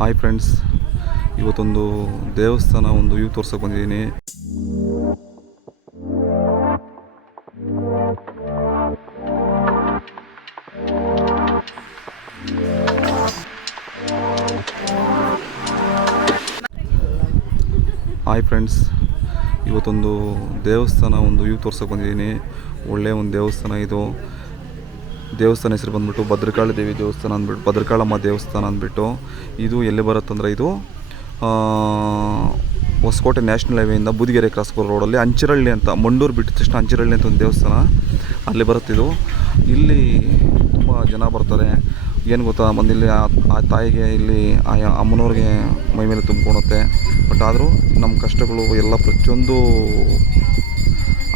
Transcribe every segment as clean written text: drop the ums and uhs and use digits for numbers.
Hi friends, ಇವತ್ತೊಂದು ದೇವಸ್ಥಾನ ಒಂದು ವ್ಯೂ ತೋರ್ಸಕ್ಕೆ ಬಂದಿದ್ದೀನಿ. ಹಾಯ್ ಫ್ರೆಂಡ್ಸ್, ಇವತ್ತೊಂದು ದೇವಸ್ಥಾನ ಒಂದು ವ್ಯೂ ತೋರ್ಸಕ್ಕೆ ಬಂದಿದ್ದೀನಿ. ಒಳ್ಳೆಯ ಒಂದು ದೇವಸ್ಥಾನ ಇದು. ದೇವಸ್ಥಾನ ಹೆಸರು ಬಂದುಬಿಟ್ಟು ಭದ್ರಕಾಳಿ ದೇವಿ ದೇವಸ್ಥಾನ ಅಂದ್ಬಿಟ್ಟು, ಭದ್ರಕಾಳಮ್ಮ ದೇವಸ್ಥಾನ ಅಂದ್ಬಿಟ್ಟು. ಇದು ಎಲ್ಲಿ ಬರುತ್ತಂದರೆ, ಇದು ಹೊಸಕೋಟೆ ನ್ಯಾಷನಲ್ ಹೈವೇಯಿಂದ ಬೂದಿಗೆರೆ ಕ್ರಾಸ್ ರೋಡಲ್ಲಿ ಅಂಚಿರಳ್ಳಿ ಅಂತ, ಮಂಡೂರು ಬಿಟ್ಟ ತಕ್ಷಣ ಅಂಚಿರಳ್ಳಿ ಅಂತ ಒಂದು ದೇವಸ್ಥಾನ ಅಲ್ಲಿ ಬರುತ್ತಿದ್ದು. ಇಲ್ಲಿ ತುಂಬ ಜನ ಬರ್ತಾರೆ. ಏನು ಗೊತ್ತಾ, ಬಂದಿಲ್ಲಿ ಆ ತಾಯಿಗೆ, ಇಲ್ಲಿ ಆ ಅಮ್ಮನವ್ರಿಗೆ ಮೈ ಮೇಲೆ ತುಂಬಿಕೊಳುತ್ತೆ. ಬಟ್ ಆದರೂ ನಮ್ಮ ಕಷ್ಟಗಳು ಎಲ್ಲ ಪ್ರತಿಯೊಂದು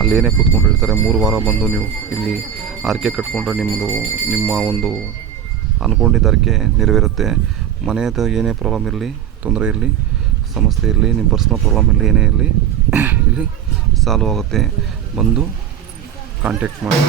ಅಲ್ಲೇನೇ ಕೂತ್ಕೊಂಡಿರ್ತಾರೆ. 3 ವಾರ ಬಂದು ನೀವು ಇಲ್ಲಿ ಹರಕೆ ಕಟ್ಕೊಂಡ್ರೆ ನಿಮ್ಮ ಒಂದು ಅಂದ್ಕೊಂಡಿದ್ದ ಹರಕೆ ನೆರವೇರುತ್ತೆ. ಮನೆಯದು ಏನೇ ಪ್ರಾಬ್ಲಮ್ ಇರಲಿ, ತೊಂದರೆ ಇರಲಿ, ಸಮಸ್ಯೆ ಇರಲಿ, ನಿಮ್ಮ ಪರ್ಸ್ನಲ್ ಪ್ರಾಬ್ಲಮ್ ಇರಲಿ, ಏನೇ ಇರಲಿ ಇಲ್ಲಿ ಸಾಲ್ವ್ ಆಗುತ್ತೆ. ಬಂದು ಕಾಂಟ್ಯಾಕ್ಟ್ ಮಾಡಿ.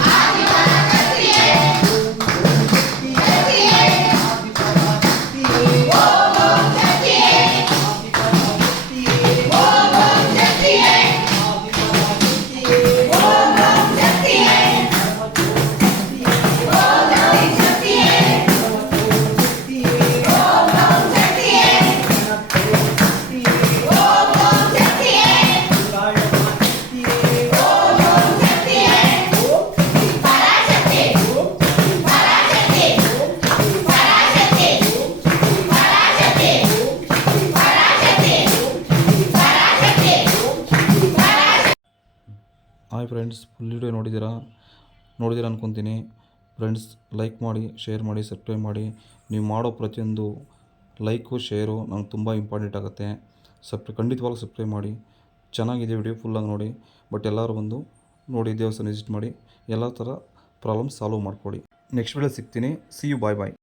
ಹಾಯ್ ಫ್ರೆಂಡ್ಸ್, ಫುಲ್ ವಿಡಿಯೋ ನೋಡಿದ್ದೀರಾ ಅನ್ಕೊತೀನಿ. ಫ್ರೆಂಡ್ಸ್, ಲೈಕ್ ಮಾಡಿ, ಶೇರ್ ಮಾಡಿ, ಸಬ್ಸ್ಕ್ರೈಬ್ ಮಾಡಿ. ನೀವು ಮಾಡೋ ಪ್ರತಿಯೊಂದು ಲೈಕು ಶೇರು ನಂಗೆ ತುಂಬ ಇಂಪಾರ್ಟೆಂಟ್ ಆಗುತ್ತೆ. ಖಂಡಿತವಾಗ್ಲೂ ಸಬ್ಸ್ಕ್ರೈಬ್ ಮಾಡಿ. ಚೆನ್ನಾಗಿದೆ ವಿಡಿಯೋ, ಫುಲ್ಲಾಗಿ ನೋಡಿ. ಬಟ್ ಎಲ್ಲರೂ ಬಂದು ನೋಡಿ, ದೇವಸ್ಥಾನ ವಿಸಿಟ್ ಮಾಡಿ, ಎಲ್ಲ ಥರ ಪ್ರಾಬ್ಲಮ್ ಸಾಲ್ವ್ ಮಾಡಿಕೊಡಿ. ನೆಕ್ಸ್ಟ್ ವಿಡಿಯೋ ಸಿಗ್ತೀನಿ. See you, bye bye.